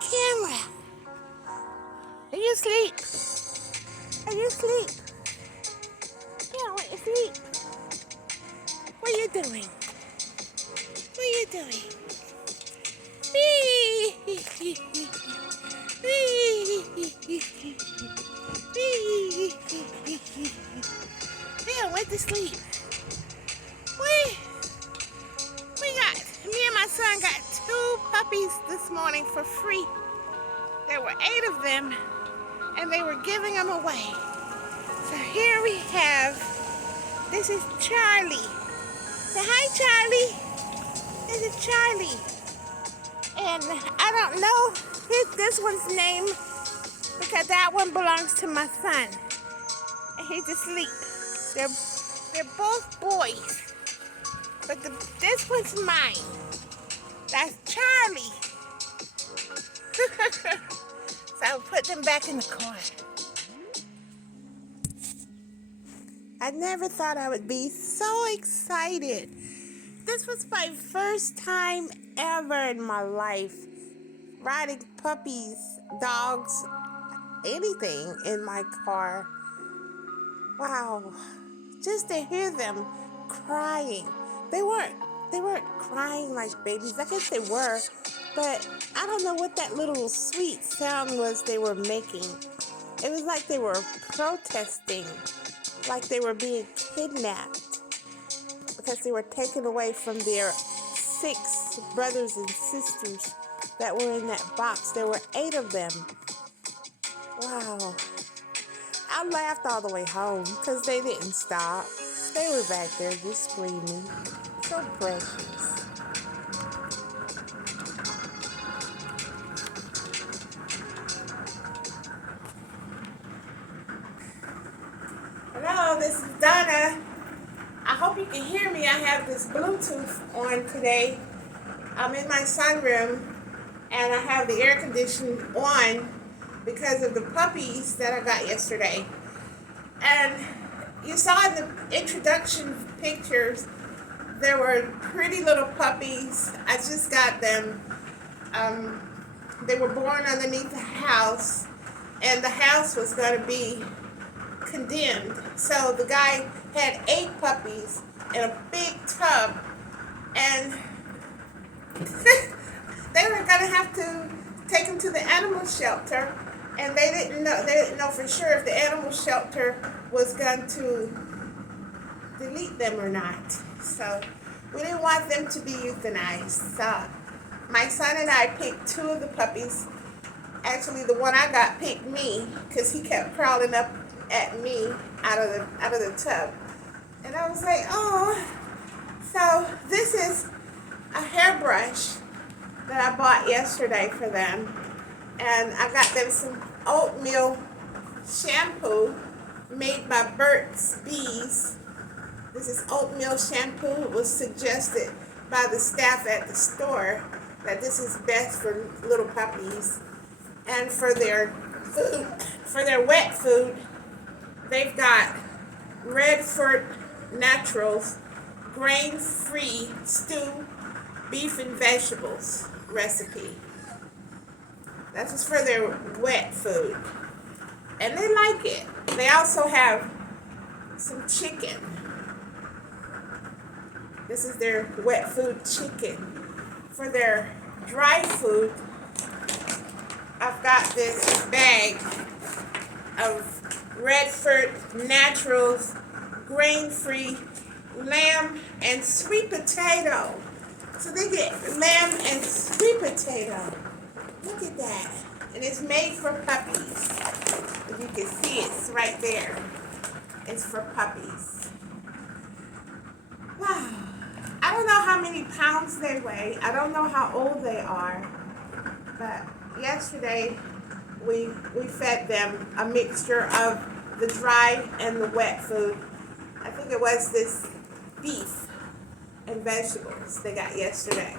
camera. Are you asleep? Are you asleep? Yeah, what you asleep? What are you doing? What are you doing? Yeah, went to sleep. We me and my son got 2 puppies this morning for free. There were 8 of them, and they were giving them away. So here we have, this is Charlie. Say hi, Charlie. This is Charlie. And I don't know this one's name because that one belongs to my son. And he's asleep. They're both boys. But this one's mine. That's Charlie. So I'll put them back in the car. I never thought I would be so excited. This was my first time ever in my life riding puppies, dogs, anything in my car. Wow. Just to hear them crying. They weren't crying like babies. I guess they were, but I don't know what that little sweet sound was they were making. It was like they were protesting, like they were being kidnapped because they were taken away from their 6 brothers and sisters that were in that box. There were 8 of them. Wow. I laughed all the way home because they didn't stop. They were back there just screaming. So precious. Hello, this is Donna. I hope you can hear me. I have this Bluetooth on today. I'm in my sunroom and I have the air conditioning on because of the puppies that I got yesterday. And you saw in the introduction pictures, there were pretty little puppies. I just got them. They were born underneath the house, and the house was going to be condemned. So the guy had 8 puppies in a big tub, and they were going to have to take them to the animal shelter, and they didn't know for sure if the animal shelter was going to delete them or not. So we didn't want them to be euthanized. So my son and I picked 2 of the puppies. Actually, the one I got picked me because he kept crawling up at me out of the tub. And I was like, oh. So this is a hairbrush that I bought yesterday for them. And I got them some oatmeal shampoo made by Burt's Bees. This is oatmeal shampoo. It was suggested by the staff at the store that this is best for little puppies. And for their food, for their wet food, they've got Redford Naturals grain-free stew beef and vegetables recipe. That's just for their wet food. And they like it. They also have some chicken. This is their wet food chicken. For their dry food, I've got this bag of Redford Naturals grain-free lamb and sweet potato. So they get lamb and sweet potato. Look at that. And it's made for puppies. As you can see, it's right there. It's for puppies. Wow. I don't know how many pounds they weigh. I don't know how old they are. But yesterday, we fed them a mixture of the dry and the wet food. I think it was this beef and vegetables they got yesterday.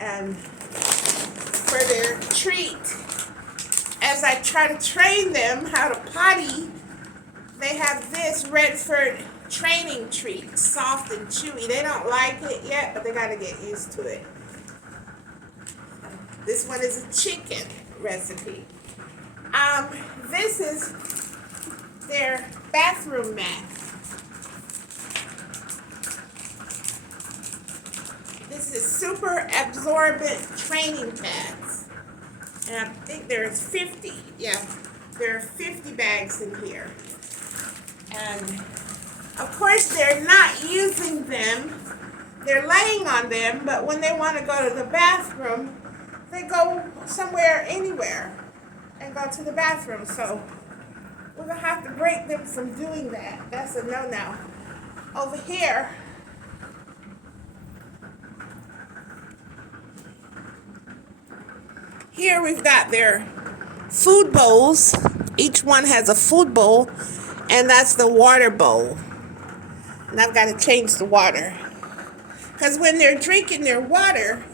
And for their treat, as I try to train them how to potty, they have this Redford training treat, soft and chewy. They don't like it yet, but they got to get used to it. This one is a chicken recipe. This is their bathroom mat. This is super absorbent training pads. And I think there's 50. Yeah, there are 50 bags in here. And of course they're not using them. They're laying on them, but when they want to go to the bathroom, they go somewhere, anywhere, and go to the bathroom. So we're going to have to break them from doing that. That's a no-no. Over here, we've got their food bowls. Each one has a food bowl, and that's the water bowl. And I've got to change the water. Because when they're drinking their water,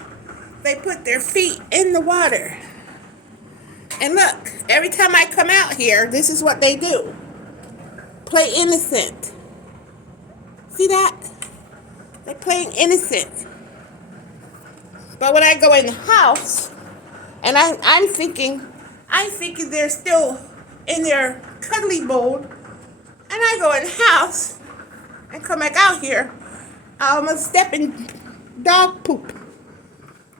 they put their feet in the water. And look, every time I come out here, this is what they do. Play innocent. See that? They're playing innocent. But when I go in the house, and I'm thinking they're still in their cuddly mode, and I go in the house and come back out here, I almost step in dog poop.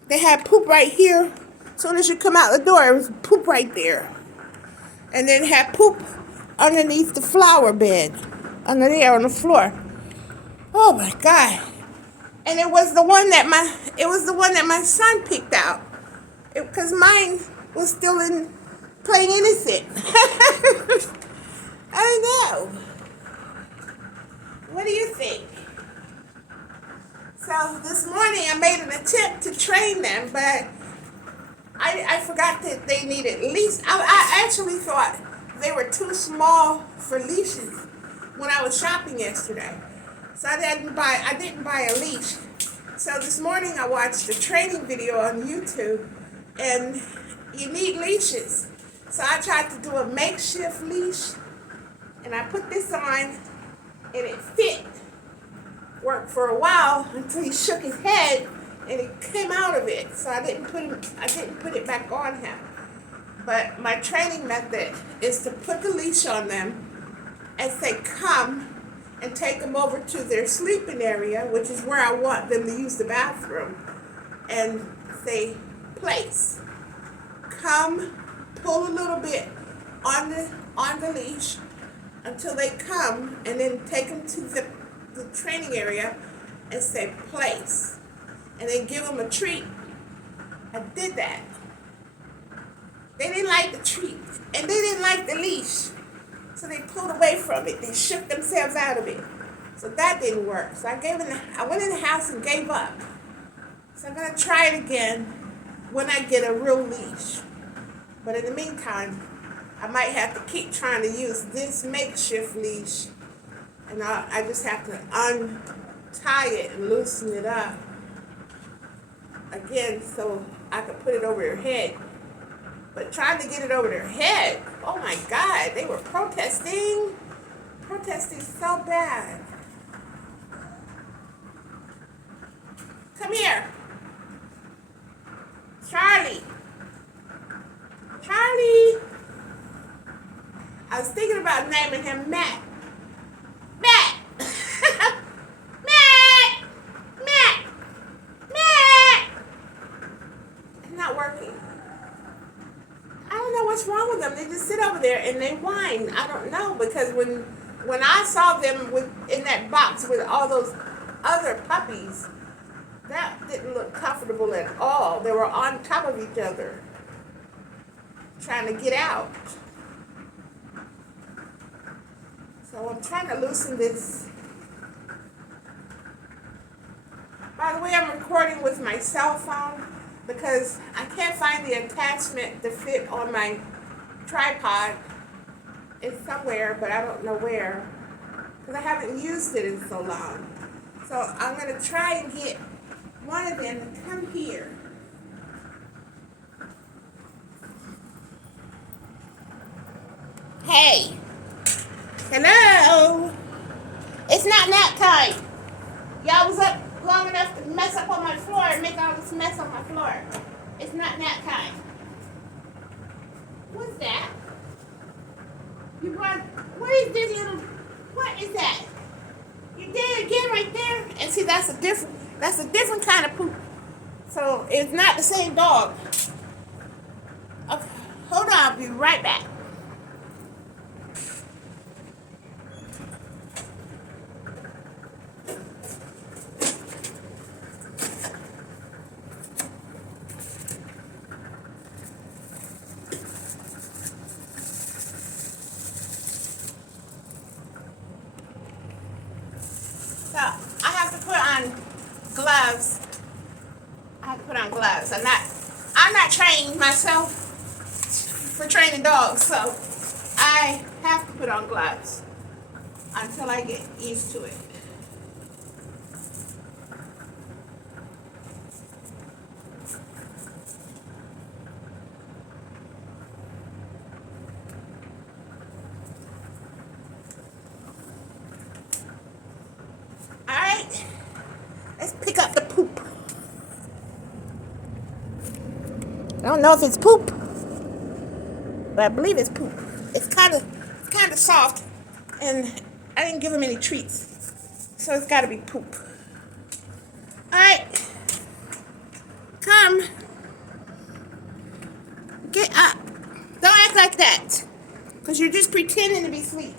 They had poop right here. As soon as you come out the door, it was poop right there. And then had poop underneath the flower bed, under there on the floor. Oh my God! And it was the one that my son picked out, because mine was still in playing innocent. I know. What do you think? So this morning I made an attempt to train them, but I forgot that they needed leash. I actually thought they were too small for leashes when I was shopping yesterday. So I didn't buy a leash. So this morning I watched a training video on YouTube, and you need leashes. So I tried to do a makeshift leash, and I put this on, and it fit. Worked for a while until he shook his head and he came out of it. So I didn't put it back on him. But my training method is to put the leash on them and say come, and take them over to their sleeping area, which is where I want them to use the bathroom, and say place. Come, pull a little bit on the leash until they come, and then take them to the training area and say place, and then give them a treat. I did that. They didn't like the treat, and they didn't like the leash, so they pulled away from it. They shook themselves out of it. So that didn't work. So I went in the house and gave up. So I'm going to try it again when I get a real leash. But in the meantime, I might have to keep trying to use this makeshift leash, and I just have to untie it and loosen it up again so I can put it over their head. But trying to get it over their head, oh my God, they were protesting so bad. Come here. Charlie. I was thinking about naming him Matt. Matt! Matt! It's not working. I don't know what's wrong with them. They just sit over there and they whine. I don't know, because when I saw them in that box with all those other puppies, that didn't look comfortable at all. They were on top of each other, trying to get out. So I'm trying to loosen this. By the way, I'm recording with my cell phone because I can't find the attachment to fit on my tripod. It's somewhere, but I don't know where, because I haven't used it in so long. So I'm going to try and get one of them to come here. Hey. Hello. It's not nap time. Y'all was up long enough to mess up on my floor and make all this mess on my floor. It's not that kind. What's that? You brought, where is this little, what is that? You did it again right there? And see, that's a different kind of poop. So it's not the same dog. Okay, hold on, I'll be right back. So I have to put on gloves. I have to put on gloves. I'm not trained myself for training dogs, so I have to put on gloves until I get used to it. Alright, let's pick up the poop. I don't know if it's poop, but I believe it's poop. It's kind of soft, and I didn't give him any treats, so it's got to be poop. All right, come, get up. Don't act like that, cause you're just pretending to be asleep.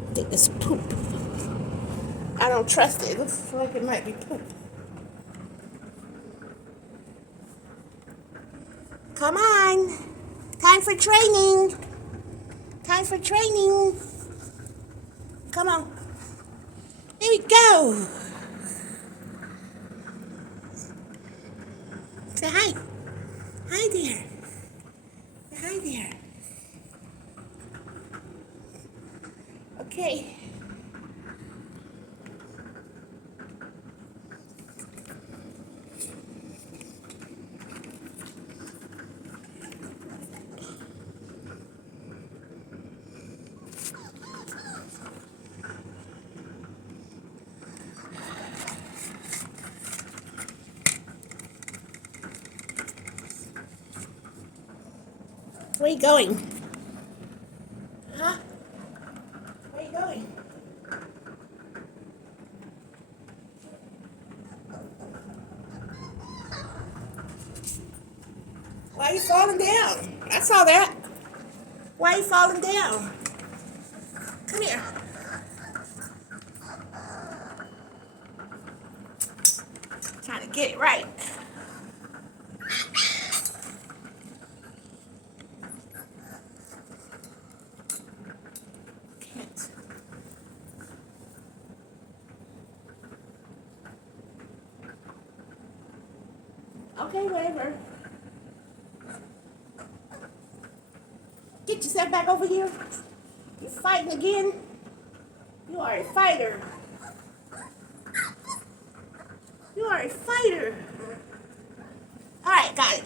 I think it's poop. I don't trust it. It looks like it might be poop. Come on. Time for training. Time for training. Come on. Here we go. Say hi. Hi there. Hi there. Okay. Where are you going? Huh? Where are you going? Why are you falling down? I saw that. Why are you falling down? Come here. Trying to get it right. Can't. Okay, whatever. Get yourself back over here. You're fighting again. You are a fighter. You are a fighter. All right, got it.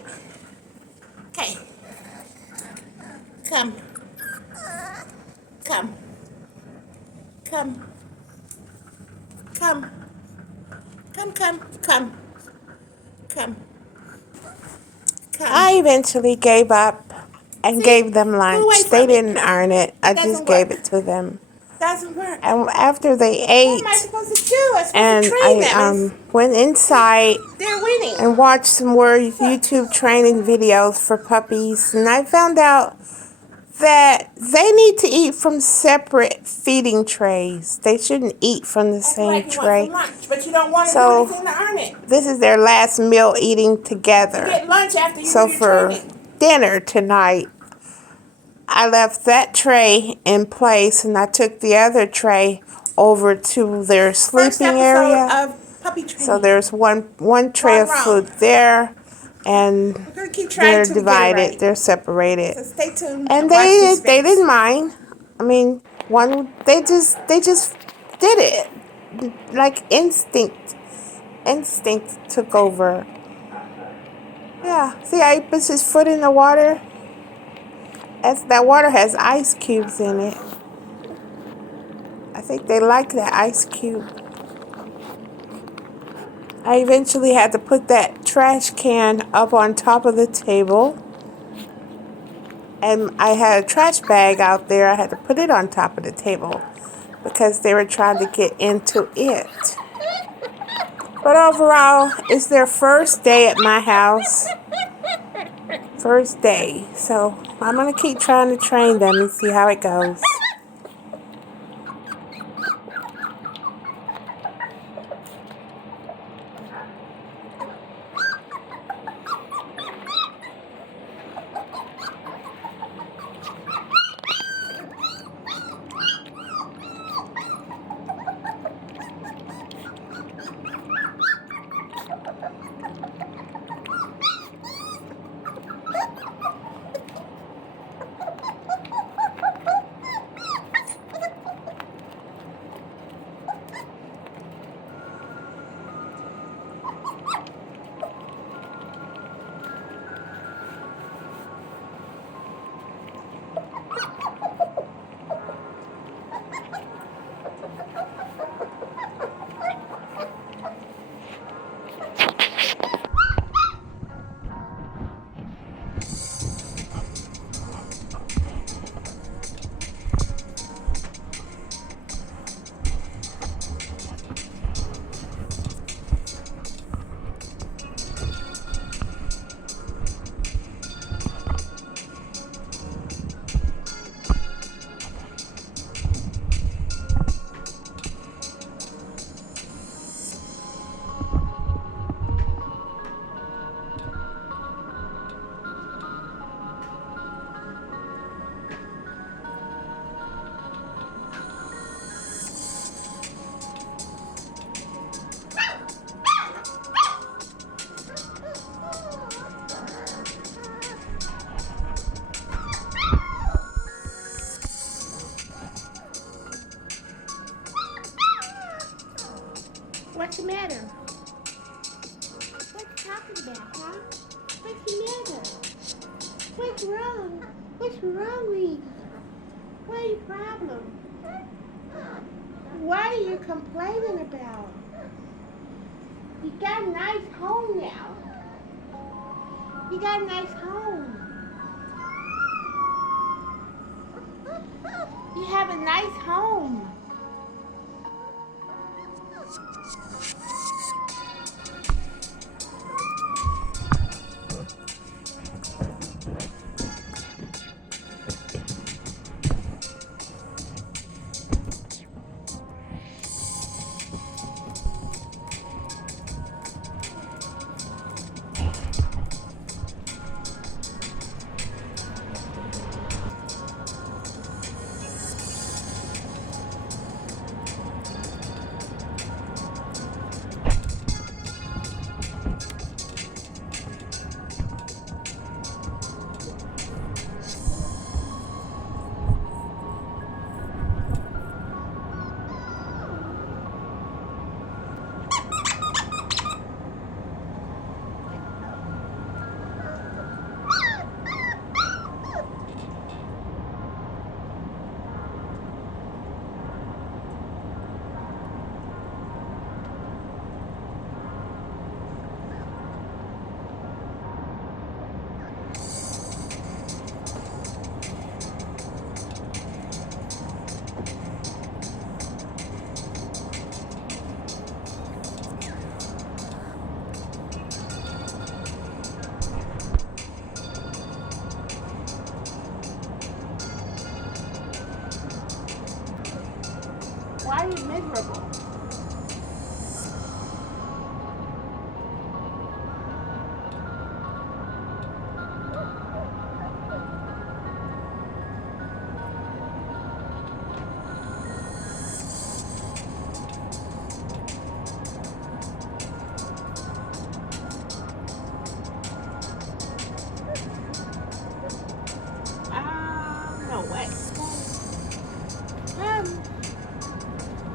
Okay. Come. Come. Come. Come. Come, come, come. Come. Come. I eventually gave up and See? gave them Go away lunch. from They it. didn't earn it. I Doesn't just gave work. it to them. Doesn't work. And after they What am I ate, supposed to do? I'm supposed to and train them. I went inside They're winning. and watched some more YouTube training videos for puppies, and I found out that they need to eat from separate feeding trays. They shouldn't eat from the That's same like you tray. want some lunch, but you don't want to So- do anything to earn it. This is their last meal eating You together. get lunch after you So do your for training. dinner tonight, I left that tray in place and I took the other tray over to their First sleeping episode area. of puppy training. So there's one tray of Gone food wrong. there, and We're gonna keep trying they're till we get it divided. right. They're separated, So stay tuned. and watch this they space. didn't mind. I mean, they just did it like instinct took over. Yeah, see how he puts his foot in the water? That water has ice cubes in it. I think they like that ice cube. I eventually had to put that trash can up on top of the table. And I had a trash bag out there. I had to put it on top of the table because they were trying to get into it. But overall, it's their first day at my house. First day. So I'm going to keep trying to train them and see how it goes. What's the matter? What you talking about, huh? What's the matter? What's wrong? What's wrong with you? What's your problem? What are you complaining about? You got a nice home now. You got a nice home. You have a nice home. Why are you miserable? No way.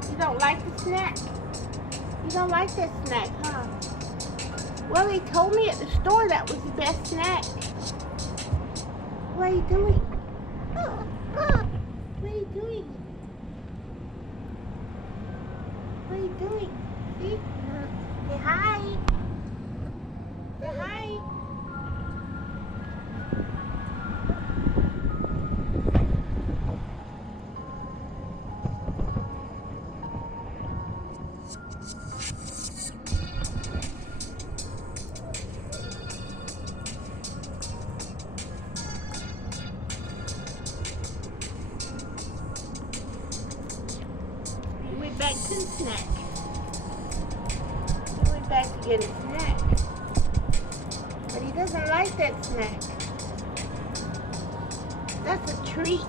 You don't like the snack? You don't like that snack, huh? Well, he told me at the store that was the best snack. What are you doing? What are you doing? What are you doing? See? Say hi. Say hi. He went back to the snack. He went back to get a snack. But he doesn't like that snack. That's a treat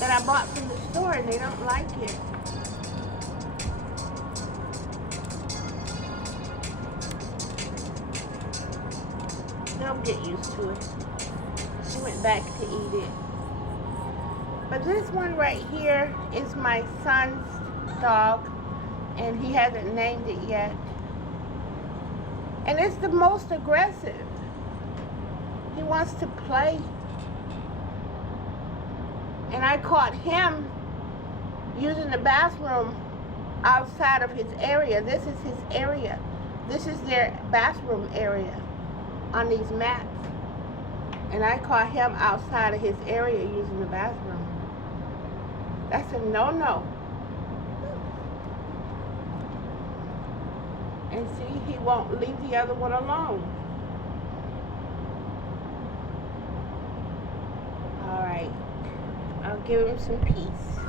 that I bought from the store and they don't like it. They'll get used to it. She went back to eat it. But this one right here is my son's dog, and he hasn't named it yet. And it's the most aggressive. He wants to play. And I caught him using the bathroom outside of his area. This is his area. This is their bathroom area on these mats. And I caught him outside of his area using the bathroom. That's a no-no. And see, he won't leave the other one alone. All right, I'll give him some peace.